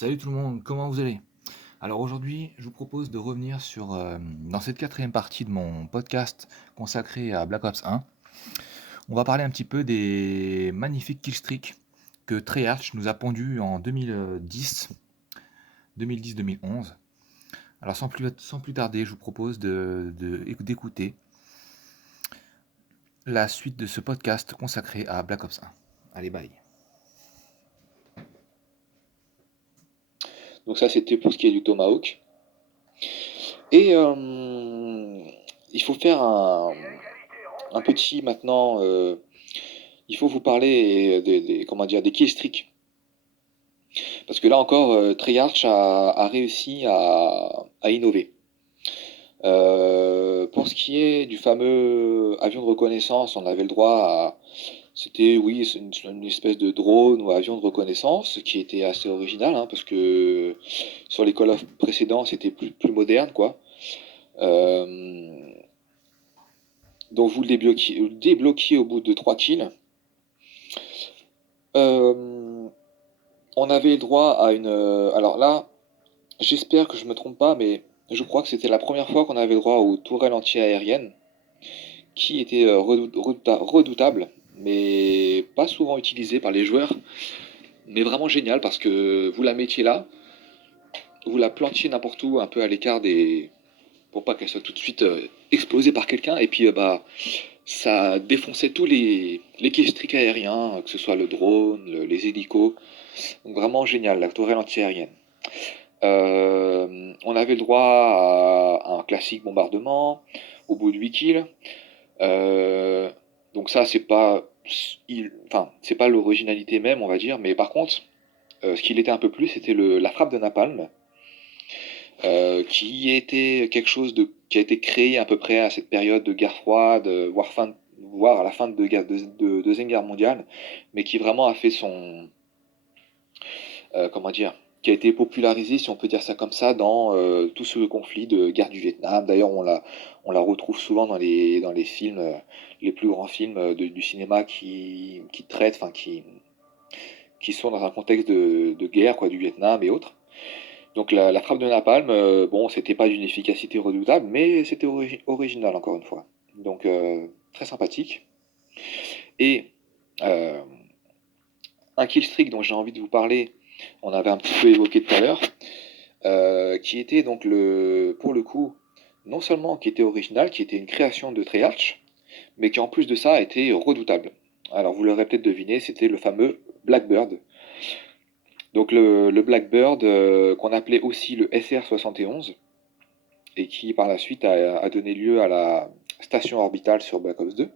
Salut tout le monde, comment vous allez? Alors aujourd'hui, je vous propose de revenir dans cette quatrième partie de mon podcast consacré à Black Ops 1. On va parler un petit peu des magnifiques killstreaks que Treyarch nous a pondus en 2010-2011. Alors sans plus tarder, je vous propose d'écouter la suite de ce podcast consacré à Black Ops 1. Allez, bye. Donc ça, c'était pour ce qui est du Tomahawk. Et il faut faire un petit maintenant. Il faut vous parler comment dire, des killstreaks. Parce que là encore, Treyarch a réussi à innover. Pour ce qui est du fameux avion de reconnaissance, on avait le droit à... C'était, oui, c'est une espèce de drone ou avion de reconnaissance qui était assez original, hein, parce que sur les Call of précédents, c'était plus moderne, quoi. Euh, donc vous le débloquiez au bout de 3 kills. Euh, on avait droit à une... alors là, j'espère que je me trompe pas, mais je crois que c'était la première fois qu'on avait droit aux tourelles anti-aériennes, qui étaient redoutables, mais pas souvent utilisées par les joueurs. Mais vraiment génial parce que vous la mettiez là, vous la plantiez n'importe où, un peu à l'écart des... pour pas qu'elle soit tout de suite explosée par quelqu'un, et puis bah ça défonçait tous les killstreaks aériens, que ce soit le drone, les hélicos. Donc vraiment génial, la tourelle antiaérienne. On avait le droit à un classique bombardement au bout de 8 kills. Euh, donc ça, c'est pas l'originalité même, on va dire, mais par contre, ce qu'il était un peu plus, c'était la frappe de napalm, qui était quelque chose qui a été créé à peu près à cette période de guerre froide, voire à la fin de Deuxième Guerre mondiale, mais qui vraiment a fait comment dire, qui a été popularisé, si on peut dire ça comme ça, dans tout ce conflit de guerre du Vietnam. D'ailleurs, on la retrouve souvent dans les films, les plus grands films du cinéma qui traitent, enfin qui sont dans un contexte de guerre, quoi, du Vietnam et autres. Donc la frappe de napalm, bon, c'était pas d'une efficacité redoutable, mais c'était original encore une fois. Donc très sympathique. Et euh, un killstreak dont j'ai envie de vous parler, on avait un petit peu évoqué tout à l'heure, qui était donc pour le coup, non seulement qui était original, qui était une création de Treyarch, mais qui en plus de ça était redoutable. Alors vous l'aurez peut-être deviné, c'était le fameux Blackbird. Donc le Blackbird, qu'on appelait aussi le SR-71, et qui par la suite a donné lieu à la station orbitale sur Black Ops 2,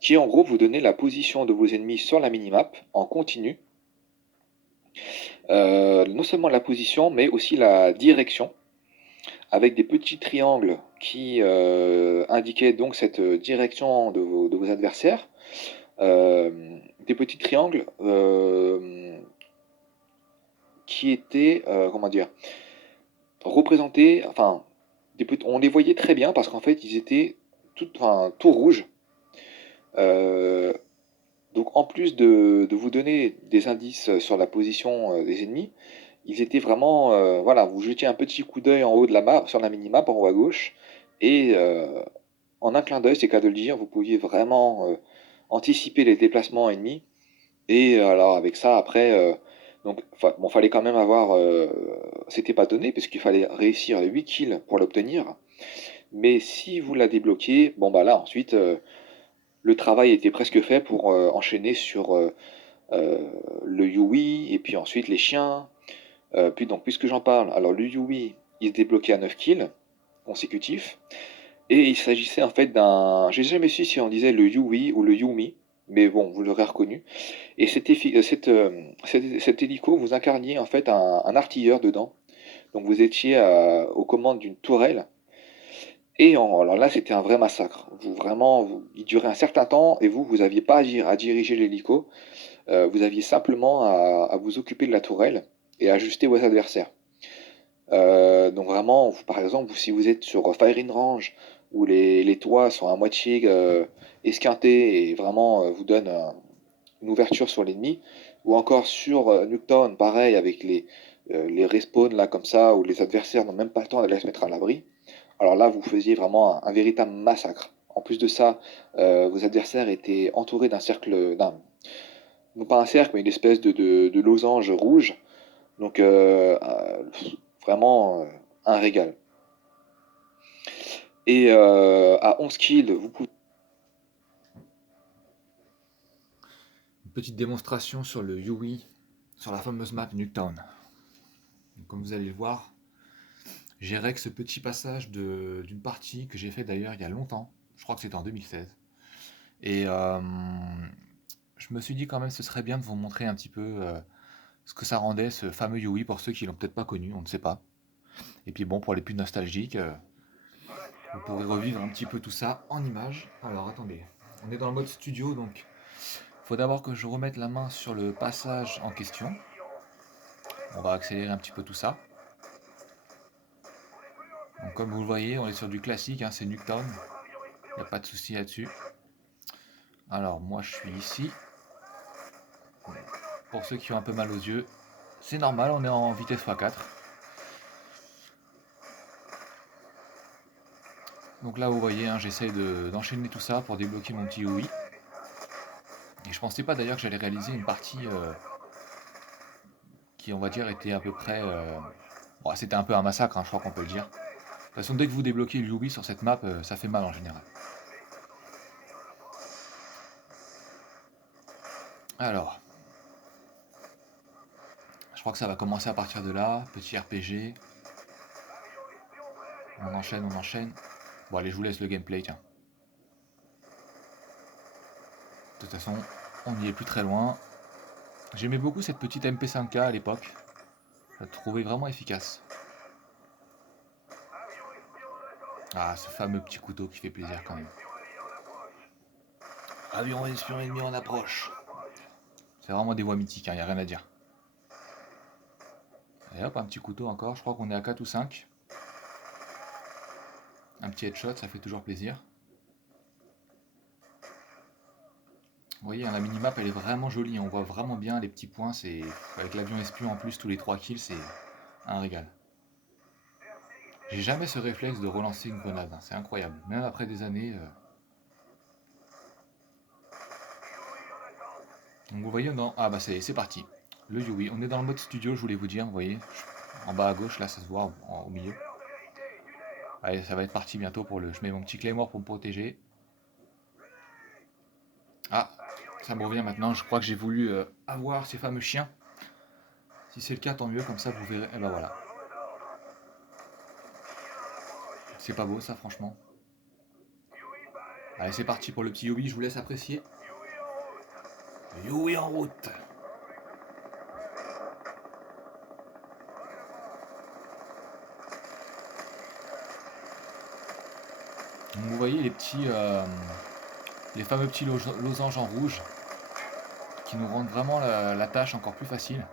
qui en gros vous donnait la position de vos ennemis sur la minimap en continu. Non seulement la position, mais aussi la direction, avec des petits triangles qui indiquaient donc cette direction de vos adversaires. Des petits triangles qui étaient, comment dire, représentés, enfin, on les voyait très bien parce qu'en fait, ils étaient tout rouges. Euh, donc, en plus de vous donner des indices sur la position des ennemis, ils étaient vraiment, voilà, vous jetiez un petit coup d'œil en haut de la map, sur la minimap en haut à gauche, et en un clin d'œil, c'est qu'à de le dire, vous pouviez vraiment anticiper les déplacements ennemis. Et alors avec ça, après, donc, bon, fallait quand même avoir, c'était pas donné parce qu'il fallait réussir les 8 kills pour l'obtenir. Mais si vous la débloquiez, bon bah là ensuite, le travail était presque fait pour enchaîner sur le Yui et puis ensuite les chiens. Puis donc puisque j'en parle, alors le Yui, il se débloquait à 9 kills consécutifs. Et il s'agissait en fait j'ai jamais su si on disait le Yui ou le Yumi, mais bon, vous l'aurez reconnu. Et cet hélico, vous incarniez en fait un artilleur dedans. Donc vous étiez aux commandes d'une tourelle. Et alors là, c'était un vrai massacre. Il durait un certain temps et vous n'aviez pas à diriger l'hélico. Vous aviez simplement à vous occuper de la tourelle et à ajuster vos adversaires. Donc vraiment, par exemple, si vous êtes sur Firing Range, où les toits sont à moitié esquintés et vraiment vous donnent une ouverture sur l'ennemi, ou encore sur Nuketown, pareil, avec les respawns là comme ça, où les adversaires n'ont même pas le temps d'aller se mettre à l'abri. Alors là, vous faisiez vraiment un véritable massacre. En plus de ça, vos adversaires étaient entourés d'un cercle, non pas un cercle, mais une espèce de losange rouge. Donc vraiment un régal. Et à 11 kills, vous pouvez... Une petite démonstration sur le Yui, sur la fameuse map Nuketown. Donc, comme vous allez le voir, j'ai rec ce petit passage d'une partie que j'ai fait d'ailleurs il y a longtemps. Je crois que c'était en 2016. Et je me suis dit quand même ce serait bien de vous montrer un petit peu ce que ça rendait ce fameux Yui pour ceux qui l'ont peut-être pas connu, on ne sait pas. Et puis bon, pour les plus nostalgiques, vous pourrez revivre un petit peu tout ça en images. Alors attendez, on est dans le mode studio, donc il faut d'abord que je remette la main sur le passage en question. On va accélérer un petit peu tout ça. Donc comme vous le voyez, on est sur du classique, hein, c'est Nuketown. Il n'y a pas de souci là-dessus. Alors moi je suis ici. Pour ceux qui ont un peu mal aux yeux, c'est normal, on est en vitesse x4. Donc là vous voyez, hein, j'essaye d'enchaîner tout ça pour débloquer mon petit Yui. Et je pensais pas d'ailleurs que j'allais réaliser une partie qui on va dire était à peu près... bon, c'était un peu un massacre, hein, je crois qu'on peut le dire. De toute façon dès que vous débloquez le Yui sur cette map, ça fait mal en général. Alors, je crois que ça va commencer à partir de là, petit RPG. On enchaîne, on enchaîne. Bon allez, je vous laisse le gameplay, tiens. De toute façon, on n'y est plus très loin. J'aimais beaucoup cette petite MP5K à l'époque. Je la trouvais vraiment efficace. Ah, ce fameux petit couteau qui fait plaisir quand même. Avion espion ennemi en approche. C'est vraiment des voix mythiques, il n'y a rien à dire. Et hop, un petit couteau encore. Je crois qu'on est à 4 ou 5. Un petit headshot, ça fait toujours plaisir. Vous voyez, la minimap, elle est vraiment jolie. On voit vraiment bien les petits points. Avec l'avion espion en plus, tous les 3 kills, c'est un régal. J'ai jamais ce réflexe de relancer une grenade. Hein. C'est incroyable. Même après des années... Donc vous voyez, non. Ah bah c'est parti. Le Yui. On est dans le mode studio, je voulais vous dire. Vous voyez, en bas à gauche, là, ça se voit au milieu. Allez, ça va être parti bientôt pour le... Je mets mon petit claymore pour me protéger. Ah, ça me revient maintenant. Je crois que j'ai voulu avoir ces fameux chiens. Si c'est le cas, tant mieux. Comme ça, vous verrez. Et ben voilà. C'est pas beau, ça, franchement. Allez, c'est parti pour le petit Yui. Je vous laisse apprécier. Yui en route. Donc, vous voyez les petits... les fameux petits losanges en rouge qui nous rendent vraiment la tâche encore plus facile.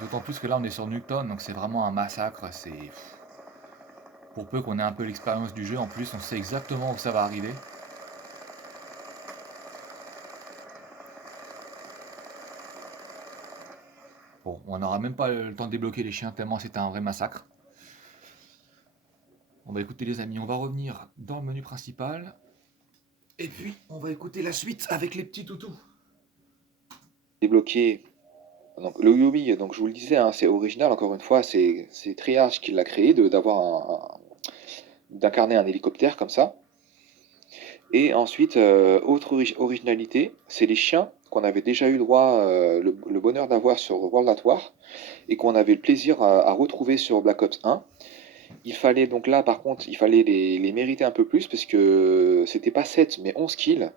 D'autant plus que là on est sur Nuketown, donc c'est vraiment un massacre. C'est pour peu qu'on ait un peu l'expérience du jeu, en plus on sait exactement où ça va arriver. Bon, on n'aura même pas le temps de débloquer les chiens tellement c'était un vrai massacre. Bon bah écoutez les amis, on va revenir dans le menu principal. Et puis on va écouter la suite avec les petits toutous. Débloquer. Donc le Yumi, donc je vous le disais, hein, c'est original, encore une fois, c'est Triarch qui l'a créé, d'incarner un hélicoptère comme ça. Et ensuite, autre originalité, c'est les chiens qu'on avait déjà eu droit, le bonheur d'avoir sur World at War, et qu'on avait le plaisir à retrouver sur Black Ops 1. Il fallait donc là, par contre, il fallait les mériter un peu plus, parce que c'était pas 7, mais 11 kills.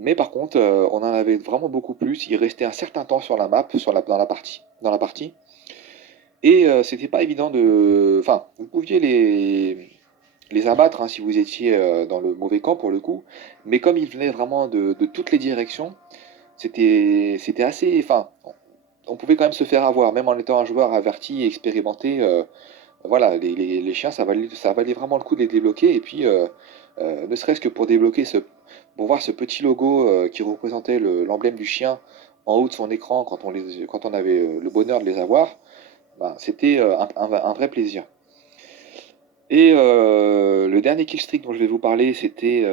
Mais par contre, on en avait vraiment beaucoup plus. Il restait un certain temps sur la map, dans la partie. Et c'était pas évident de... Enfin, vous pouviez les abattre hein, si vous étiez dans le mauvais camp pour le coup. Mais comme ils venaient vraiment de toutes les directions, c'était assez... Enfin, on pouvait quand même se faire avoir, même en étant un joueur averti et expérimenté. Voilà, les chiens, ça valait vraiment le coup de les débloquer. Et puis, ne serait-ce que pour débloquer pour voir ce petit logo qui représentait l'emblème du chien en haut de son écran quand on avait le bonheur de les avoir, ben, c'était un vrai plaisir. Et le dernier killstreak dont je vais vous parler, c'était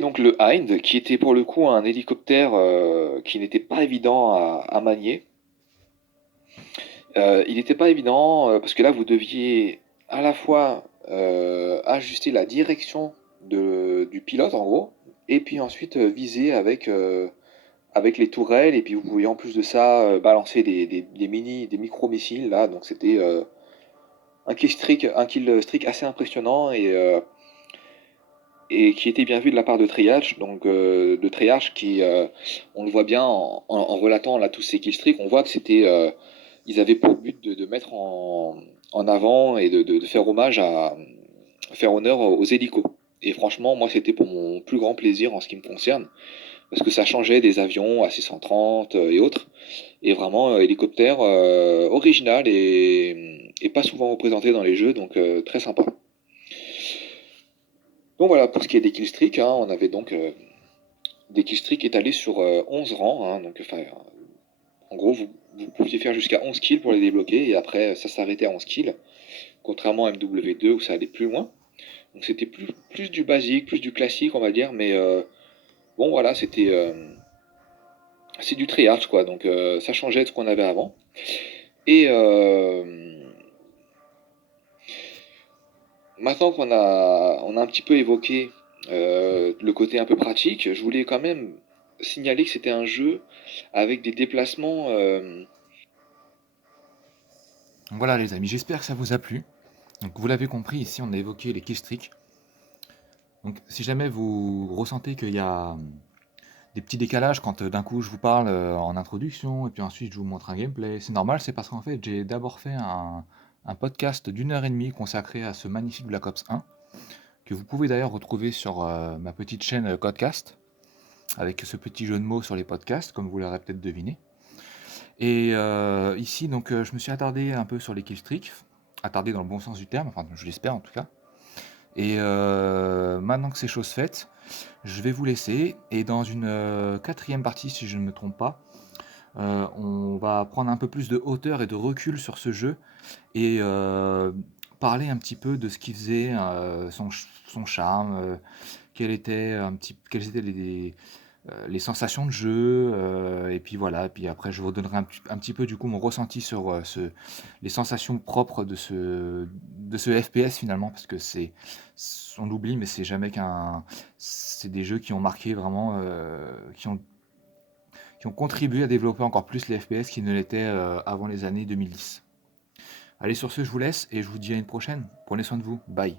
donc le Hind, qui était pour le coup un hélicoptère qui n'était pas évident à manier. Il n'était pas évident parce que là, vous deviez à la fois ajuster la direction du pilote, en gros, et puis ensuite viser avec les tourelles, et puis vous pouviez en plus de ça balancer des micro-missiles, là, donc c'était un kill streak assez impressionnant et qui était bien vu de la part de Triage, donc de Triage qui, on le voit bien en relatant là tous ces killstreaks, on voit que ils avaient pour but de mettre en avant et de faire hommage faire honneur aux hélicos. Et franchement, moi, c'était pour mon plus grand plaisir en ce qui me concerne, parce que ça changeait des avions A630 et autres, et vraiment hélicoptère original et pas souvent représenté dans les jeux, donc très sympa. Donc voilà, pour ce qui est des killstreaks, hein, on avait donc des killstreaks étalés sur 11 rangs, hein, donc enfin, en gros, vous pouviez faire jusqu'à 11 kills pour les débloquer, et après, ça s'arrêtait à 11 kills, contrairement à MW2 où ça allait plus loin. Donc c'était plus du basique, plus du classique, on va dire, mais bon, voilà, c'est du triage, quoi, donc ça changeait de ce qu'on avait avant. Et maintenant qu'on a un petit peu évoqué le côté un peu pratique, je voulais quand même signaler que c'était un jeu avec des déplacements. Donc voilà les amis, j'espère que ça vous a plu. Donc vous l'avez compris, ici on a évoqué les killstreaks. Donc si jamais vous ressentez qu'il y a des petits décalages quand d'un coup je vous parle en introduction et puis ensuite je vous montre un gameplay, c'est normal, c'est parce qu'en fait j'ai d'abord fait un podcast d'1 heure et demie consacré à ce magnifique Black Ops 1, que vous pouvez d'ailleurs retrouver sur ma petite chaîne Codecast, avec ce petit jeu de mots sur les podcasts, comme vous l'aurez peut-être deviné. Et ici, donc, je me suis attardé un peu sur les killstreaks, attardé dans le bon sens du terme, enfin je l'espère en tout cas. Et maintenant que c'est chose faite, je vais vous laisser. Et dans une quatrième partie, si je ne me trompe pas, on va prendre un peu plus de hauteur et de recul sur ce jeu et parler un petit peu de ce qui faisait son charme, quelles étaient les sensations de jeu, et puis voilà, et puis après je vous donnerai un petit peu du coup mon ressenti sur les sensations propres de ce FPS finalement, parce que on l'oublie, mais c'est des jeux qui ont marqué vraiment, qui ont contribué à développer encore plus les FPS qui ne l'étaient avant les années 2010. Allez, sur ce, je vous laisse et je vous dis à une prochaine. Prenez soin de vous. Bye.